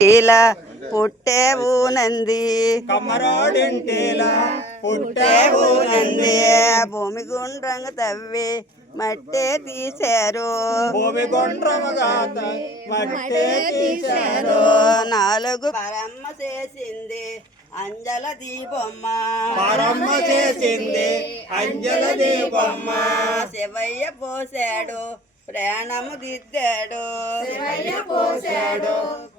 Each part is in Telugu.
ఇలా పుట్టేవు నంది కమ్మరోడింటిలా పుట్టేవు నంది భూమి గుండ్రంగా తవ్వి మట్టే తీశారు భూమి గుండ్రముగా మట్టే తీశారు నాలుగు పరమ్మ చేసింది అంజల దీపమ్మ పరమ్మ చేసింది అంజల దీపమ్మ శివయ్య పోసాడు ప్రాణము దిద్దాడు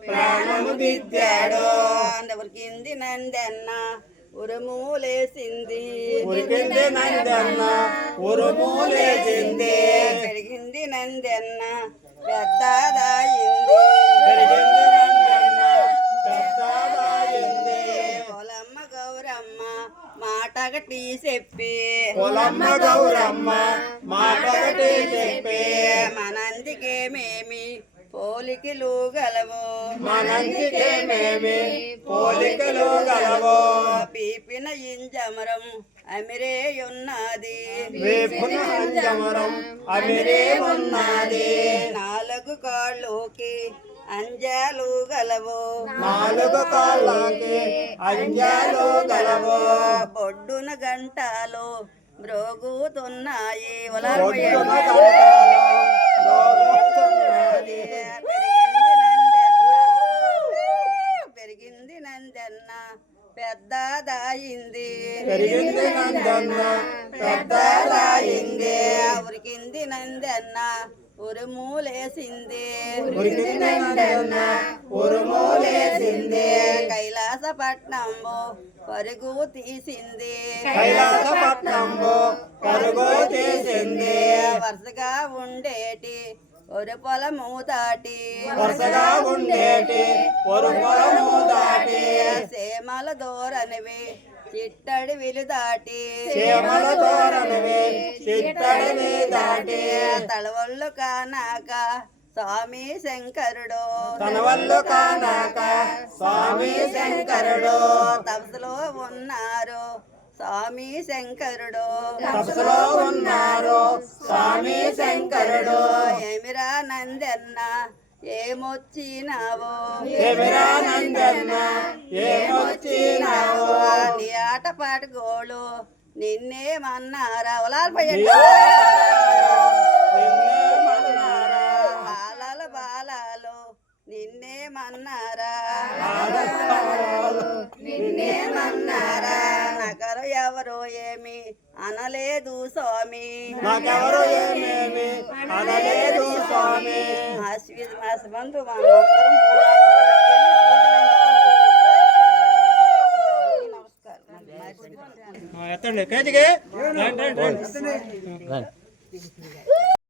ప్రాణము దిద్దాడు ఉరికింది నందన్న ఉరుములేసింది ఉరికింది నందన్న ఉరుములేసింది పెరిగింది నందన్న పెద్దదాయింది పెరిగింది నందన్న పెద్దదాయింది పొలమ్మ గౌరమ్మ మాటగటి చెప్పి పొలమ్మ గౌరమ్మ మాటగటి చెప్పి మనందికేమేమి పోలికలు గలవు మనందికేమేమి పోలికలు గలవు పీపిన ఇంజమరం అమిరేయున్నది వేపున అంజమరం అమిరే ఉన్నది నాలుగు కాళ్ళకి అంజాలు గలవు నాలుగు కాళ్ళకి అంజాలు గలవు బొడ్డున గంటలు మ్రోగుతున్నాయి ఒడ్డున గంటలు మ్రోగుతున్నది. పెరిగింది నందన్న పెద్దదాయింది పెరిగింది నందన్న పెద్దదాయింది ఉరికింది నందన్న ఉరుములేసింది ఉరికింది నందన్న ఉరుములేసింది కైలాసపట్నంబు పరుగు తీసింది కైలాసపట్నంబు పరుగు తీసింది వరుసగా ఉండేటి ఒక పొలము దాటి వరుసగా ఉండేటి ఒక పొలము దాటి సేమల దూరనివి చిట్టడి విలు దాటి సీమల తోరణవి చిట్టడివి దాటి తలవళ్ళు కానాక స్వామి శంకరుడు తన వల్లు కానాక స్వామి శంకరుడు తపస్సులో ఉన్నారు స్వామి శంకరుడు తపస్సులో ఉన్నారు స్వామి శంకరుడు ఏమిరా నందన్న ఏమొచ్చినావు ఏమిరా నందన్న ఏమొచ్చినావు నీ ఆటపాటి గోళు నిన్నేమన్నారా ఉలాలు నిన్నేమన్నారా? బాలాల బాలాలు నిన్నేమన్నారా నిన్నేమన్నారా నగరు ఎవరు ఏమి అనలేదు స్వామి నాకెవరు ఏమేమి అనలేదు స్వామి బంధు నమస్కారం ఎత్తండి కేజీకి